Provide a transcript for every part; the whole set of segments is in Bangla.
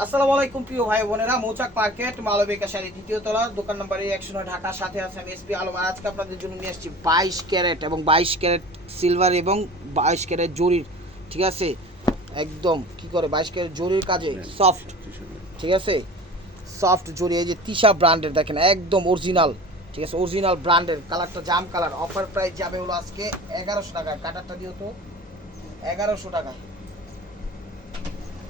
আসসালামু আলাইকুম প্রিয় ভাই বোনেরা, মৌচাক মার্কেট মালবিকা শাড়ি দ্বিতীয় তলা, দোকান নম্বর 109, ঢাকা। সাথে আছে আমি এসপি আলম। আর আজকে আপনাদের জন্য নিয়ে আসছি 22 ক্যারেট এবং 22 ক্যারেট সিলভার এবং 22 ক্যারেট জরির, ঠিক আছে, একদম কি করে 22 ক্যারেট জরির কাজে সফট, ঠিক আছে, সফট জরি। এই যে তিশা ব্র্যান্ডের দেখেন, একদম অরিজিনাল, ঠিক আছে, অরিজিনাল ব্র্যান্ডের। কালারটা জাম কালার। অফার প্রাইস যাবে হলো আজকে 1100 টাকায়। কাটারটা দিও তো 1100 টাকায়।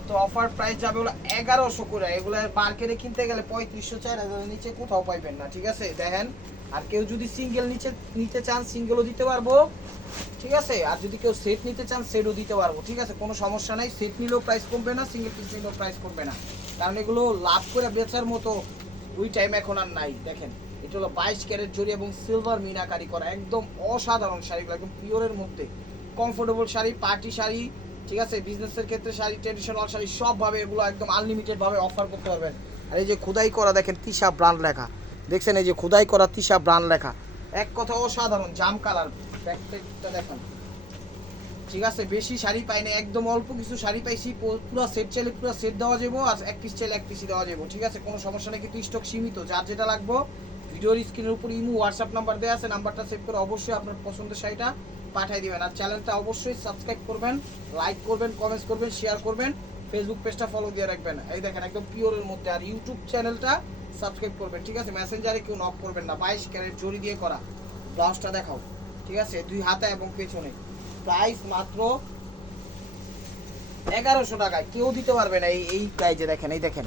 তো অফার প্রাইস যাবে হলো 1100 করে। এগুলো মার্কেটে কিনতে গেলে 3500 4000 নিচে কোথাও পাইবেন না, ঠিক আছে, দেখেন। আর কেউ যদি সিঙ্গেল নিতে চান সিঙ্গেলও দিতে পারবো, ঠিক আছে। আর যদি কেউ সেট নিতে চান সেটও দিতে পারবো, ঠিক আছে, কোনো সমস্যা নাই। সেট নিলেও প্রাইস কমবে না, সিঙ্গেল পিস নিলেও প্রাইস কমবে না, কারণ এগুলো লাভ করে বেচার মতো ওই টাইম এখন আর নাই। দেখেন, এটা হলো 22 ক্যারেট জরি এবং সিলভার মিনাকারি করা, একদম অসাধারণ শাড়িগুলো, একদম পিওরের মধ্যে কমফোর্টেবল শাড়ি, পার্টি শাড়ি, ঠিক আছে, বিজনেসের ক্ষেত্রে শাড়ি, ট্রেডিশনাল শাড়ি, সবভাবে এগুলো একদম আনলিমিটেডভাবে অফার করতে পারবেন। আর এই যে খোদাই করা দেখেন তিশা ব্র্যান্ড লেখা, দেখছেন, এই যে খোদাই করা তিশা ব্র্যান্ড লেখা, এক কথা অসাধারণ। জাম কালার, ব্যাকটা দেখেন, ঠিক আছে। বেশি শাড়ি পাই না, একদম অল্প কিছু শাড়ি পাইছি। পুরো সেট চাইলে পুরো সেট দেওয়া যাবো, আর এক পিস চাইলে এক পিসই দেওয়া যাবো, ঠিক আছে, কোনো সমস্যা নেই। কিন্তু স্টক সীমিত, যার যেটা লাগবে ভিডিওর স্ক্রিনের উপর ইমো হোয়াটসঅ্যাপ নাম্বার দেওয়া আছে, নাম্বারটা সেভ করে অবশ্যই আপনার পছন্দের শাড়িটা পাঠিয়ে দিবেন। আর চ্যানেলটা অবশ্যই সাবস্ক্রাইব করবেন, লাইক করবেন, কমেন্টস করবেন, শেয়ার করবেন, ফেসবুক পেজটা ফলো দিয়ে রাখবেন। এই দেখেন একদম পিওরের মধ্যে। আর ইউটিউব চ্যানেলটা সাবস্ক্রাইব করবেন, ঠিক আছে। মেসেঞ্জারে কেউ নক করবেন না। 22 ক্যারেট জরি দিয়ে করা। ব্লাউজটা দেখাও, ঠিক আছে, 2 হাতে এবং পেছনে। প্রাইস মাত্র 1100 টাকায়, কেউ দিতে পারবে না এই প্রাইজে। দেখেন, এই দেখেন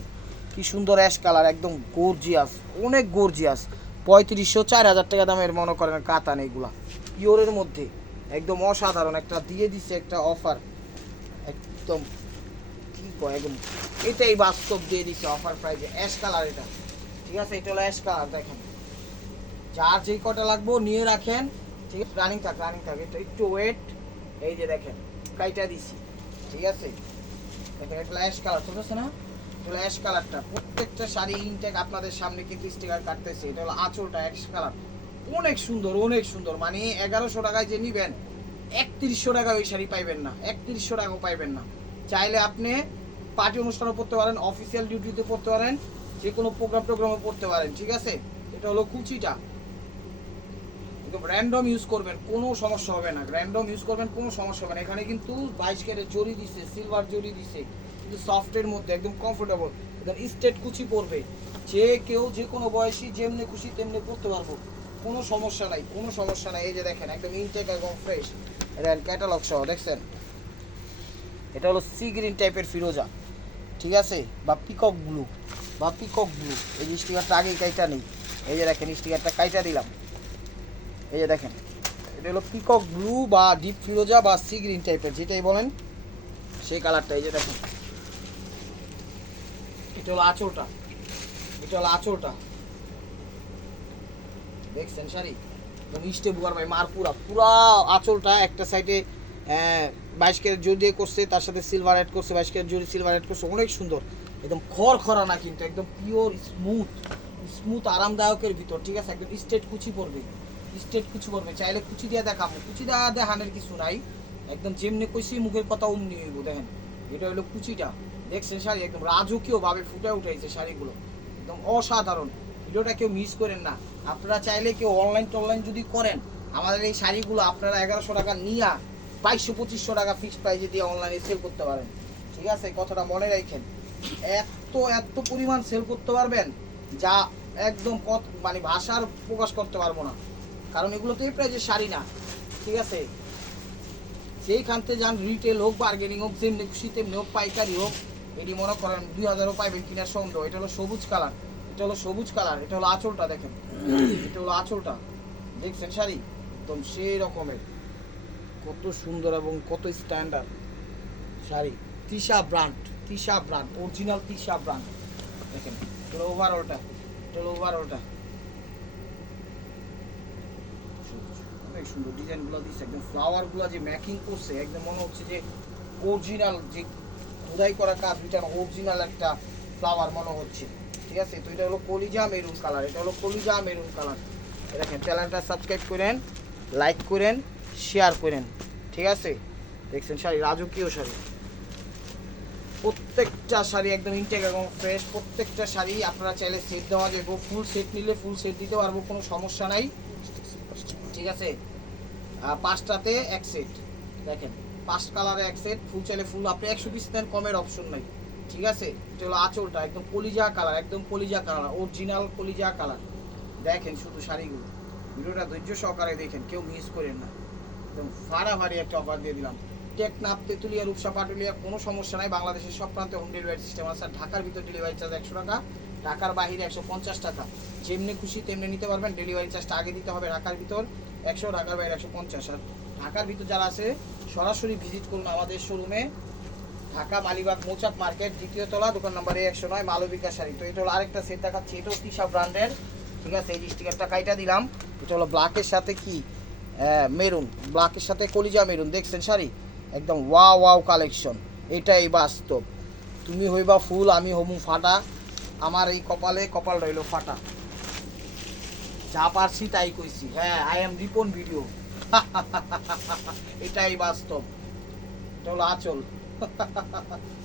কি সুন্দর অ্যাশ কালার, একদম গর্জিয়াস, অনেক গর্জিয়াস। 3500 4000 টাকা দামের মনে করেন কাতান, এইগুলা পিওরের মধ্যে একদম অসাধারণ। একটা দিয়ে দিচ্ছে একটা অফার, একদম কি কয়, একদম এটাই বাস্তব দিয়ে দিচ্ছে অফার প্রাইজে। অ্যাশ কালার এটা, ঠিক আছে, এটা হলো অ্যাশ কালার। দেখেন, যার যেই কটা লাগবো নিয়ে রাখেন, ঠিক আছে। রানিং থাক, এটা একটু ওয়েট। এই যে দেখেন কাইটা দিছি, ঠিক আছে, দেখেন এটা অ্যাশ কালার, ঠিক আছে না, এটা অ্যাশ কালারটা। প্রত্যেকটা শাড়ি ইনটেক আপনাদের সামনে কিন্তু স্টিকার কাটতেছে। এটা হলো আঁচলটা অ্যাশ কালার, অনেক সুন্দর, অনেক সুন্দর। মানে 1100 টাকায় যে নিবেন 3100 টাকায় ওই শাড়ি পাইবেন না, 3100 টাকাও পাইবেন না। চাইলে আপনি পার্টি অনুষ্ঠানও পড়তে পারেন, অফিসিয়াল ডিউটিতে পড়তে পারেন, যে কোনো প্রোগ্রামে পড়তে পারেন, ঠিক আছে। এটা হলো কুচিটা, একদম র্যান্ডম ইউজ করবেন, কোনো সমস্যা হবে না। র্যান্ডম ইউজ করবেন, কোনো সমস্যা হবে না। এখানে কিন্তু 22 ক্যারেট জরি দিছে, সিলভার জরি দিছে, কিন্তু সফটের মধ্যে একদম কমফোর্টেবল, একদম স্ট্রেট কুচি পরবে। যে কেউ যে কোনো বয়সী যেমনি খুশি তেমনি পরতে পারবো, কোনো সমস্যা নাই, কোনো সমস্যা নাই। এই যে দেখেন একদম ইনটেক এবং ফ্রেশ। এটা ক্যাটালগ সহ, দেখছেন, এটা হলো সি গ্রিন টাইপের ফিরোজা, ঠিক আছে, বা পিকক ব্লু, এই যে স্টিকারটা আগেই কাইটা নেই, এই যে দেখেন স্টিকারটা কাইটা দিলাম। এই যে দেখেন, এটা হলো পিকক ব্লু বা ডিপ ফিরোজা বা সি গ্রিন টাইপের, যেটাই বলেন সেই কালারটা। এই যে দেখেন, এটা হলো আঁচলটা, দেখছেন শাড়ি মিষ্টে বুয়ার ভাই মার পুরা আঁচলটা একটা সাইডে 22 ক্যারেট জরি দিয়ে করছে, তার সাথে সিলভার অ্যাড করছে, 22 ক্যারেট জরি সিলভার অ্যাড করছে, অনেক সুন্দর, একদম খড়খড়া না, কিন্তু একদম পিওর স্মুথ আরামদায়কের ভিতর, ঠিক আছে। একদম স্ট্রেট কুচি পড়বে, চাইলে কুচি দিয়ে দেখাবো, কুচি দেওয়া দেখানোর কিছু নাই, একদম যেমনি কইছি মুখের কথা অমনি হইব। দেখেন, এটা হলো কুচিটা, দেখছেন শাড়ি একদম রাজকীয় ভাবে ফুটে উঠেছে শাড়িগুলো, একদম অসাধারণ। ভিডিওটা কেউ মিস করেন না। আপনারা চাইলে কেউ অনলাইন যদি করেন, আমাদের এই শাড়িগুলো আপনারা 1100 টাকা নিয়ে 2200-2500 টাকা ফিক্সড প্রাইসে দিয়ে অনলাইনে সেল করতে পারেন, ঠিক আছে, কথাটা মনে রাখেন। এত পরিমাণ সেল করতে পারবেন যা একদম মানে ভাষার প্রকাশ করতে পারবো না, কারণ এগুলো তো এই প্রাইজের শাড়ি না, ঠিক আছে। সেইখান থেকে যান, রিটেল হোক, বার্গেনিং হোক, যেমনি খুশি তেমনি হোক, পাইকারি হোক, এটি মনে করেন 2000ও পাইবেন কিনা সন্দেহ। এটা হলো সবুজ কালার, এটা হলো আঁচলটা, দেখেন, এটা হলো আঁচলটা, দেখছেন শাড়ি একদম সেই রকমের, কত সুন্দর এবং কত standard sari. Tisha brand, original Tisha brand. দেখেন, এটা হলো ওভারঅলটা, অনেক সুন্দর ডিজাইনগুলো দিচ্ছে, একদম ফ্লাওয়ারগুলো যে মেকিং করছে, একদম মনে হচ্ছে যে অরিজিনাল, যে খোদাই করা কাজ, এটা অরিজিনাল একটা ফ্লাওয়ার মনে হচ্ছে, ঠিক আছে। তো এটা হলো কলিজা মেরুন কালার, দেখেন। চ্যানেলটা সাবস্ক্রাইব করেন, লাইক করেন, শেয়ার করেন, ঠিক আছে। দেখছেন শাড়ি, রাজকীয় শাড়ি। প্রত্যেকটা শাড়ি একদম ইনটেক এবং ফ্রেশ। প্রত্যেকটা শাড়ি আপনারা চাইলে সেট দেওয়া যাবে, ফুল সেট নিলে ফুল সেট দিতে পারবো, কোনো সমস্যা নাই। ঠিক আছে, 5টাতে এক সেট, দেখেন 5 কালারে এক সেট, ফুল চাইলে ফুল, আপনি 100 পিস নেন কমের অপশন নাই। ঠিক আছে, এটা হলো আঁচলটা, একদম কলিজা কালার, একদম কলিজা কালার, অরিজিনাল কলিজা কালার। দেখেন শুধু শাড়িগুলো, ভিডিওটা ধৈর্য সহকারে দেখেন, কেউ মিস করেন না। একদম ফাড়াফাড়ি একটা অফার দিয়ে দিলাম। টেকনাফ, তেঁতুলিয়া, রূপসা, পাটুলিয়া কোনো সমস্যা নাই, বাংলাদেশের সব প্রান্তে হোম ডেলিভারি সিস্টেম আছে। ঢাকার ভিতর ডেলিভারি চার্জ 100 টাকা, ঢাকার বাইরে 150 টাকা। যেমনি খুশি তেমনি নিতে পারবেন, ডেলিভারি চার্জটা আগে দিতে হবে। ঢাকার ভিতর 100, ঢাকার বাইরে 150। আর ঢাকার ভিতর যারা আছে সরাসরি ভিজিট করুন আমাদের শোরুমে, ঢাকা মালিবাগ মৌচাক মার্কেট, 2য় তলা, দোকান নাম্বার 109, মালবিকা শাড়ি। তো এটা হলো আরেকটা সেট দেখাচ্ছি, এটাও তিশা ব্র্যান্ডের। ঠিক আছে, এই স্টিকারটা কাইটা দিলাম। এটা হলো ব্ল্যাকের সাথে কি মেরুন, ব্ল্যাকের সাথে কলিজা মেরুন, দেখছেন শাড়ি একদম ওয়াও ওয়াও কালেকশন। এটাই বাস্তব, তুমি হইবা ফুল আমি হমু ফাটা, আমার এই কপালে কপাল রইল ফাটা, যা পারছি তাই কইছি। হ্যাঁ, আই এম রিপন ভিডিও। এটাই বাস্তব। এটা হলো আঁচল,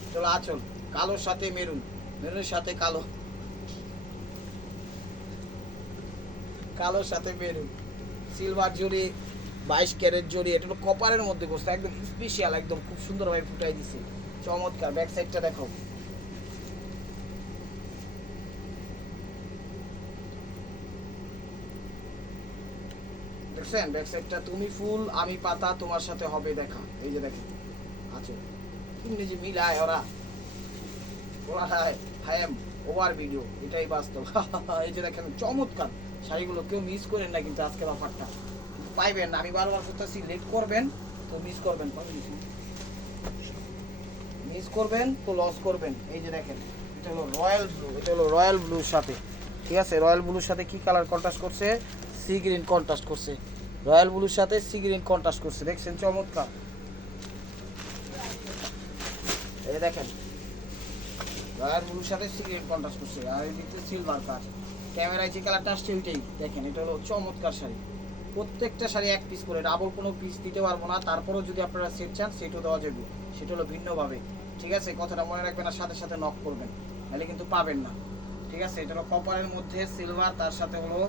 এটা হলো আঁচল, কালোর সাথে মেরুন, মেরুনের সাথে কালো, কালোর সাথে মেরুন, সিলভার জড়ি, 22 ক্যারেট জড়ি। এটা হলো কপারের মধ্যে বসে, একদম স্পেশাল, একদম খুব সুন্দরভাবে ফুটাই দিছে, চমৎকার। ব্যাক সাইডটা দেখো, দেখছেন ব্যাক সাইডটা, তুমি ফুল আমি পাতা, তোমার সাথে হবে দেখা। এই যে দেখেন আচ্ছা, কিনে যে মিলায় ওরা, ওরা হ্যাম ওভার ভিডিও, এটাই বাস্তব। এই যে দেখেন চমৎকার শাড়িগুলো, কেউ মিস করেন না কিন্তু আজকের অফারটা পাইবেন না। আমি বারবার করতেছি, লেট করবেন তো মিস করবেন, মিস করবেন তো লস করবেন। এই যে দেখেন, এটা হলো রয়্যাল ব্লু, এটা হলো রয়্যাল ব্লুর সাথে। ঠিক আছে, রয়্যাল ব্লুর সাথে কি কালার কন্ট্রাস্ট করছে? সি গ্রিন কন্ট্রাস্ট করছে, রয়্যাল ব্লুর সাথে সি গ্রিন কন্ট্রাস্ট করছে, দেখছেন চমৎকার। এই দেখেন রয়্যাল ব্লুর সাথে সি গ্রিন কন্ট্রাস্ট করছে, আর এই দিকে সিলভার কাট, ক্যামেরায় যে কালারটা আসছে ওইটাই দেখেন। এটা হলো চমৎকার শাড়ি, প্রত্যেকটা শাড়ি এক পিস করে, ডাবল কোনো পিস দিতে পারবো না। তারপরেও যদি আপনারা সেট চান সেটও দেওয়া যাবে, সেটা হলো ভিন্নভাবে। ঠিক আছে, কথাটা মনে রাখবেন, আর সাথে সাথে নক করবেন, নাহলে কিন্তু পাবেন না। ঠিক আছে, এটা হলো কপারের মধ্যে সিলভার, তার সাথে হলো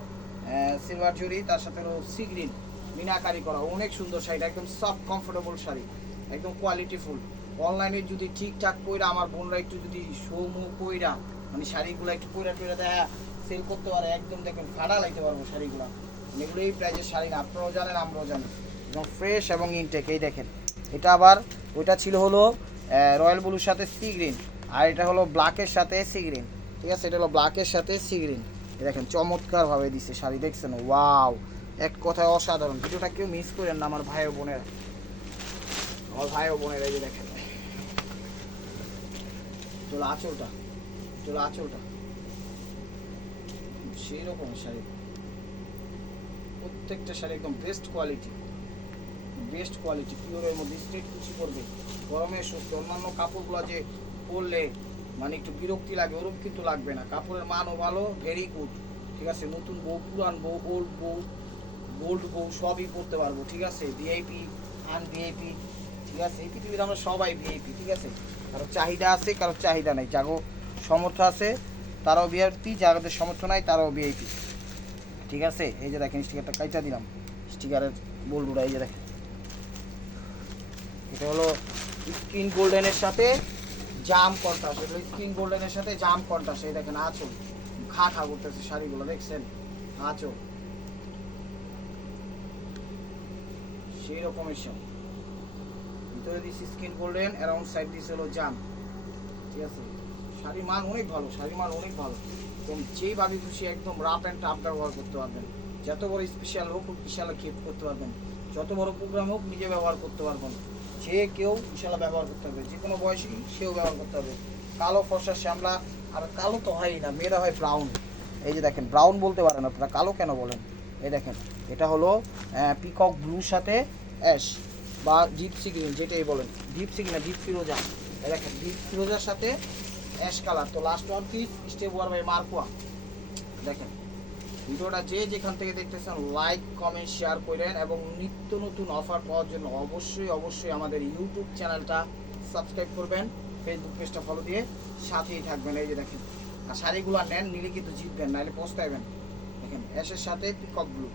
সিলভার জুরি, তার সাথে হলো সি গ্রিন মিনাকারি করা, অনেক সুন্দর শাড়িটা, একদম সফট কমফোর্টেবল শাড়ি, একদম কোয়ালিটিফুল। অনলাইনে যদি ঠিকঠাক কইরা আমার বোনরা একটু যদি শোমু কইরা, মানে শাড়িগুলো একটু কইরা টইরা দেখা সেল করতে পারে, একদম দেখেন ফাড়া লাইতে পারবো শাড়িগুলো। এগুলো এই প্রাইজের শাড়ি না, আপনারাও জানেন আমরাও জানি, এবং ফ্রেশ এবং ইনটেক। এই দেখেন, এটা আবার ওইটা ছিল হলো রয়্যাল ব্লুর সাথে সি গ্রিন, আর এটা হলো ব্ল্যাকের সাথে সি গ্রিন। ঠিক আছে, এটা হলো ব্ল্যাকের সাথে সি গ্রিন। দেখেন চমৎকারভাবে দিচ্ছে শাড়ি, দেখছেন ওয়াও, এক কথায় অসাধারণ। ভিডিওটা কেউ মিস করেন না আমার ভাই ও বোনেরা, আমার ভাই ও বোনেরা। এই যে দেখেন চলো আঁচলটা, চলো আঁচলটা, সেই রকম শাড়ি, প্রত্যেকটা শাড়ি একদম বেস্ট কোয়ালিটি, বেস্ট কোয়ালিটি, পিওরের মধ্যে স্ট্রেট কুচি করবে, গরমে সুস্থ। অন্যান্য কাপড়গুলো যে পরলে মানে একটু বিরক্তি লাগে, ওরকম কিন্তু লাগবে না, কাপড়ের মানও ভালো, ভেরি গুড। ঠিক আছে, নতুন বউ, পুরান বউ, ওল্ড বউ, গোল্ড বউ সবই পরতে পারবো। ঠিক আছে, ভিআইপি, আনভিআইপি, ঠিক আছে, এই পৃথিবীতে আমরা সবাই ভিআইপি। ঠিক আছে, কারো চাহিদা আছে, কারো চাহিদা নাই, যাগো সমর্থ আছে তারাও ভিআইপি, যাদের সমর্থ নাই তারাও ভিআইপি। ঠিক আছে, এই যে দেখেন স্টিকারটা কাইটা দিলাম, স্টিকারের বোল্ডুরা, এই যে দেখেন, এটা হলো স্কিন গোল্ডেনের সাথে জাম কন্ট্রাস্ট, এটা স্কিন গোল্ডেনের সাথে জাম কন্ট্রাস্ট। এই দেখেন আঁচল, খা খা করতেছে শাড়িগুলো, দেখছেন আঁচল সেই রকমের সব, ভিতরে দিচ্ছি স্কিন গোল্ডেন, অ্যারাউন্ড সাইড দিচ্ছে হলো জাম। ঠিক আছে, শাড়ির মান অনেক ভালো, শাড়ির মান অনেক ভালো, একদম যেইভাবে খুশি একদম রাফ অ্যান্ড টাফ ব্যবহার করতে পারবেন। যত বড় স্পেশাল হোক বিশাল গিফট করতে পারবেন, যত বড় প্রোগ্রাম হোক নিজে ব্যবহার করতে পারবেন, যে কেউ বিশাল ব্যবহার করতে হবে, যে কোনো বয়সী সেও ব্যবহার করতে হবে। কালো ফর্সা শ্যামলা, আর কালো তো হয়ই না, মেয়েরা হয় ব্রাউন। এই যে দেখেন ব্রাউন বলতে পারেন আপনারা, কালো কেন বলেন? এই দেখেন এটা হলো পিকক ব্লুর সাথে অ্যাশ বা ডিপ সি গ্রিন, যেটাই বলেন, ডিপ সি গ্রিন না, ডিপ ফিরোজা। এই দেখেন ডিপ ফিরোজার সাথে অ্যাশ কালার। তো লাস্ট ওয়ান পিস স্টেপ ওয়ার বাই মার্কোয়া। দেখেন ভিডিওটা যে যেখান থেকে দেখতেছেন লাইক কমেন্ট শেয়ার করেন, এবং নিত্য নতুন অফার পাওয়ার জন্য অবশ্যই অবশ্যই আমাদের ইউটিউব চ্যানেলটা সাবস্ক্রাইব করবেন, ফেসবুক পেজটা ফলো দিয়ে সাথেই থাকবেন। এই যে দেখেন, আর শাড়িগুলো নেন, নিলে কিন্তু জিতবেন, নাহলে পস্তাইবেন। দেখেন অ্যাশের সাথে পিকক ব্লু,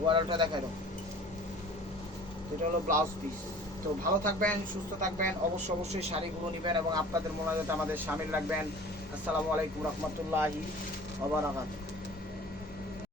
ওয়ারালটা দেখাই দাও। এটা হলো ব্লাউজ পিস। তো ভালো থাকবেন, সুস্থ থাকবেন, অবশ্যই শাড়িগুলো নেবেন এবং আপনাদের মোনাজাতে আমাদের শামিল রাখবেন। আসসালামু আলাইকুম রহমতুল্লাহি ওয়া বারাকাতুহু।